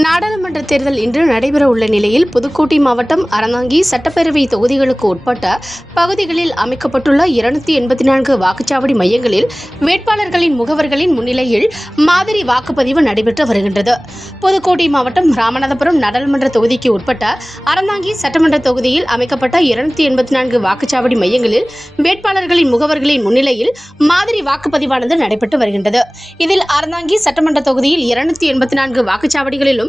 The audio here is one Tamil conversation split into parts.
நாடாளுமன்ற தேர்தல் இன்று நடைபெற உள்ள நிலையில் புதுக்கோட்டை மாவட்டம் அறந்தாங்கி சட்டப்பேரவை தொகுதிகளுக்கு உட்பட்ட பகுதிகளில் அமைக்கப்பட்டுள்ள 284 வாக்குச்சாவடி மையங்களில் வேட்பாளர்களின் முகவர்களின் முன்னிலையில் மாதிரி வாக்குப்பதிவு நடைபெற்று வருகின்றது. புதுக்கோட்டை மாவட்டம் ராமநாதபுரம் நாடாளுமன்ற தொகுதிக்கு உட்பட்ட அறந்தாங்கி சட்டமன்ற தொகுதியில் அமைக்கப்பட்ட 284 வாக்குச்சாவடி மையங்களில் வேட்பாளர்களின் முகவர்களின் முன்னிலையில் மாதிரி வாக்குப்பதிவானது நடைபெற்று வருகின்றது. இதில் அறந்தாங்கி சட்டமன்ற தொகுதியில் 284 வாக்குச்சாவடிகளிலும்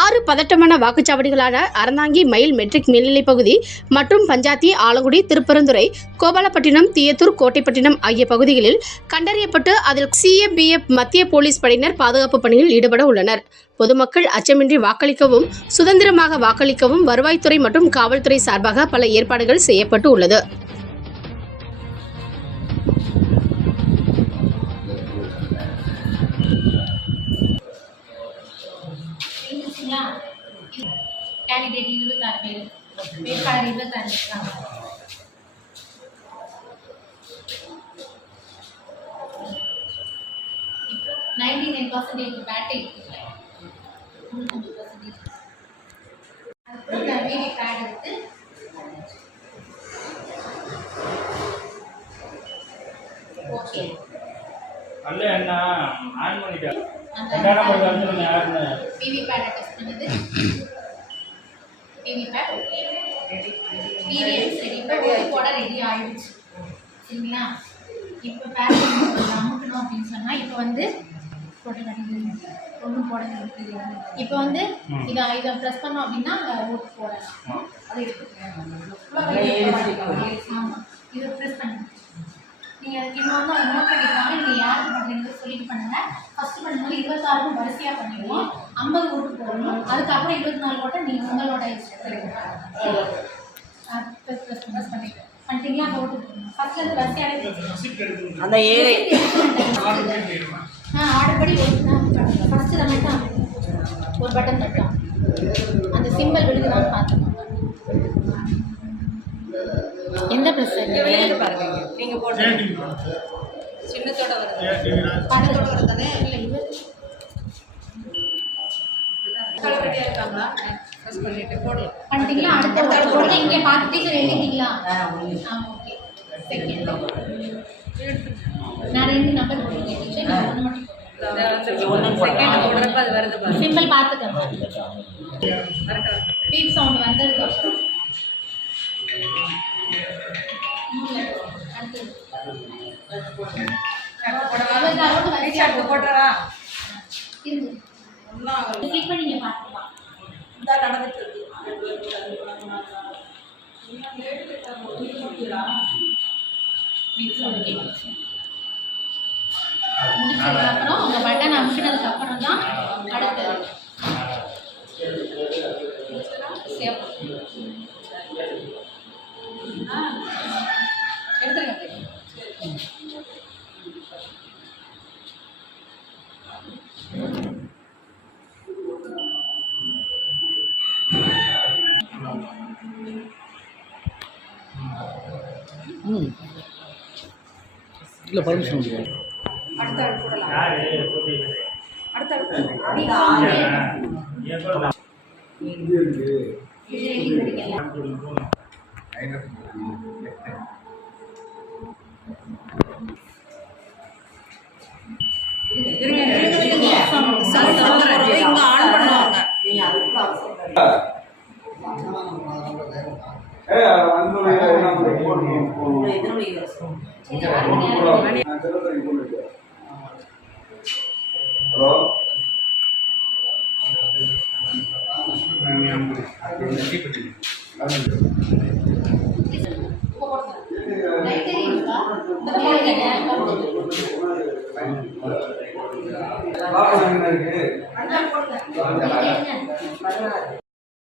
6 பதட்டமான வாக்குச்சாவடிகளான அறந்தாங்கி மயில் மெட்ரிக் மேல்நிலைப் பகுதி மற்றும் பஞ்சாத்தி, ஆலங்குடி, திருப்பரந்துறை, கோபாலப்பட்டினம், தீயத்தூர், கோட்டைப்பட்டினம் ஆகிய பகுதிகளில் கண்டறியப்பட்டு அதில் CAPF மத்திய போலீஸ் படையினர் பாதுகாப்பு பணியில் ஈடுபட உள்ளனர். பொதுமக்கள் அச்சமின்றி வாக்களிக்கவும், சுதந்திரமாக வாக்களிக்கவும் வருவாய்த்துறை மற்றும் காவல்துறை சார்பாக பல ஏற்பாடுகள் செய்யப்பட்டு உள்ளது. கேண்டிடேட் 26 பேர், வேட்பாளர் 25 இருக்காங்க. இப்போ 99% பேட்டிங், 95% அதுக்கு வீடி பேட் எடுத்து ஓகே அல்ல என்ன ஆன் பண்ணிட்டேன். அந்த நம்ம யாருன்னு வீடி பேட் டெஸ்ட் பண்ணது. வீடி பேட் வீடியோஸ் ரெடி போட ரெடி ஆயிடுச்சு. சரிங்களா? இப்போ பேட் அமுக்கணும் அப்படின்னு சொன்னால் இப்போ வந்து போட்டு கட்டிடுங்க. ஒன்றும் போட தெரியாது. இப்போ வந்து இதை ப்ரெஸ் பண்ணோம் அப்படின்னா அங்கே ஓட்டு போடலாம். அதை ஆமாம், இதை ப்ரெஸ் பண்ணுங்க. நீங்கள் அதுக்கு இன்னும் வந்து நோட் பண்ணிக்கலாம். நீங்கள் யாருக்கு பண்ணுறீங்க சொல்லிட்டு பண்ணுங்கள். ஃபஸ்ட்டு பண்ணும்போது 26 வரிசையாக பண்ணிடுவோம். 50 ஓட்டு போடணும். அதுக்கப்புறம் 24 ஓட்டை நீங்கள் உங்களோட ப்ரெஸ் பண்ணிட்டீங்களா? அந்த ஓட்டு போடணும். ஃபஸ்ட்டு அது வரிசையாகவே அந்த ஏழை ஆர்டர் படி ஃபஸ்ட்டு தான் மட்டும் ஒரு பட்டன் மட்டும் அந்த சிம்பிள் விழுதுதான் பார்த்துக்கோங்க. எந்த ப்ரெஸ் பாருங்க, நீங்க போட்டு சின்னத்தோட வருது, படத்தோட வருதானே? இல்லை, இது ரெடியா இருக்காங்களா? ப்ரெஸ் பண்ணிட்டு போடலாம். பண்ணிட்டீங்களா? அடுத்த போட்டு இங்கே பார்த்து டீச்சர் எழுதிட்டீங்களா? ஓகே. செகண்ட் நான் 2 நம்பர் போட்டுருக்கேன் டீச்சர். நான் 1 மட்டும் செகண்ட் போடுறப்ப அது வருது பாருங்க. சிம்பிள் பார்த்துக்கோங்க. பீப் சவுண்ட் வந்ததுக்கு அப்புறம் போடுறா கிளிக் பண்ணி நீங்கள் பார்த்துக்கலாம். நடந்துட்டு இருக்கு. முடிச்சதுக்கப்புறம் உங்கள் பட்டன் அமுக்கினதுக்கு அப்புறம் தான் அடுத்தது எடுத்துருங்க. இல்லை பர்மிஷன் கொடுங்க. அடுத்த ஆள் போடலாம். யாரு போட்டீங்க? அடுத்த ஆள் இங்க ஆன் பண்ணுவாங்க. Hello, library